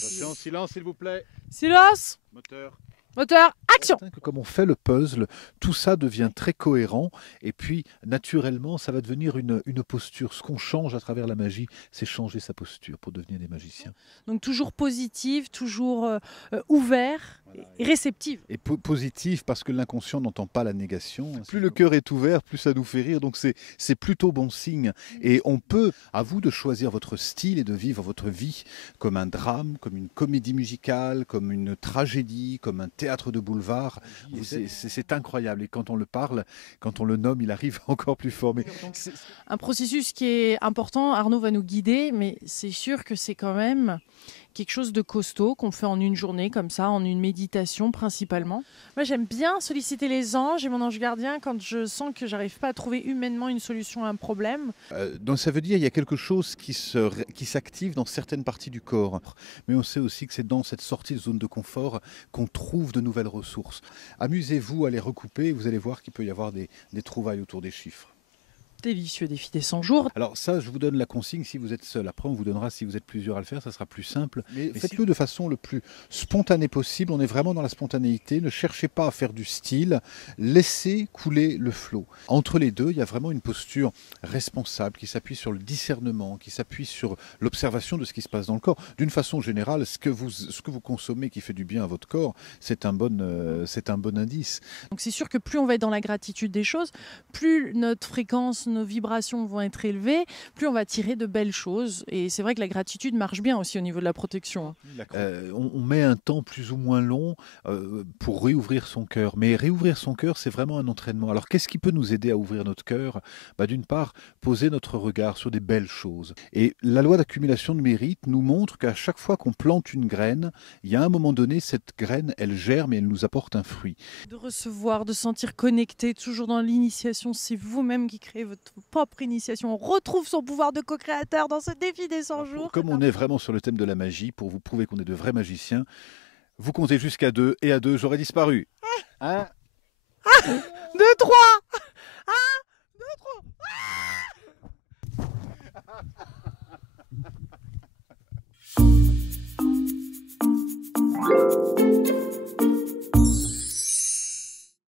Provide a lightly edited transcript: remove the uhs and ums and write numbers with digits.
Attention, silence s'il vous plaît. Silence. Moteur. Moteur, action. Comme on fait le puzzle, tout ça devient très cohérent et puis naturellement ça va devenir une posture. Ce qu'on change à travers la magie, c'est changer sa posture pour devenir des magiciens. Donc toujours positive, toujours ouvert et réceptive. Et positif parce que l'inconscient n'entend pas la négation. Plus le cœur est ouvert, plus ça nous fait rire, donc c'est plutôt bon signe. Et on peut, à vous de choisir votre style et de vivre votre vie comme un drame, comme une comédie musicale, comme une tragédie, comme un théâtre de boulevard. C'est incroyable. Et quand on le parle, quand on le nomme, il arrive encore plus fort. Mais un processus qui est important, Arnaud va nous guider, mais c'est sûr que c'est quand même quelque chose de costaud qu'on fait en une journée comme ça, en une méditation principalement. Moi j'aime bien solliciter les anges et mon ange gardien quand je sens que j'arrive pas à trouver humainement une solution à un problème. Donc ça veut dire qu'il y a quelque chose qui s'active dans certaines parties du corps. Mais on sait aussi que c'est dans cette sortie de zone de confort qu'on trouve de nouvelles ressources. Amusez-vous à les recouper et vous allez voir qu'il peut y avoir des trouvailles autour des chiffres. Délicieux défi des 100 jours. Alors ça, je vous donne la consigne si vous êtes seul. Après, on vous donnera si vous êtes plusieurs à le faire, ça sera plus simple. Mais faites-le de façon le plus spontanée possible. On est vraiment dans la spontanéité. Ne cherchez pas à faire du style. Laissez couler le flot. Entre les deux, il y a vraiment une posture responsable qui s'appuie sur le discernement, qui s'appuie sur l'observation de ce qui se passe dans le corps. D'une façon générale, ce que vous consommez qui fait du bien à votre corps, c'est un bon indice. Donc c'est sûr que plus on va être dans la gratitude des choses, plus notre fréquence, nos vibrations vont être élevées, plus on va tirer de belles choses. Et c'est vrai que la gratitude marche bien aussi au niveau de la protection. On met un temps plus ou moins long pour réouvrir son cœur. Mais réouvrir son cœur, c'est vraiment un entraînement. Alors qu'est-ce qui peut nous aider à ouvrir notre cœur ? D'une part, poser notre regard sur des belles choses. Et la loi d'accumulation de mérite nous montre qu'à chaque fois qu'on plante une graine, il y a un moment donné, cette graine, elle germe et elle nous apporte un fruit. De recevoir, de sentir connecté, toujours dans l'initiation, c'est vous-même qui créez votre propre initiation. On retrouve son pouvoir de co-créateur dans ce défi des 100 jours. Comme on est vraiment sur le thème de la magie, pour vous prouver qu'on est de vrais magiciens, vous comptez jusqu'à 2 et à 2, j'aurais disparu. 1, 2, 3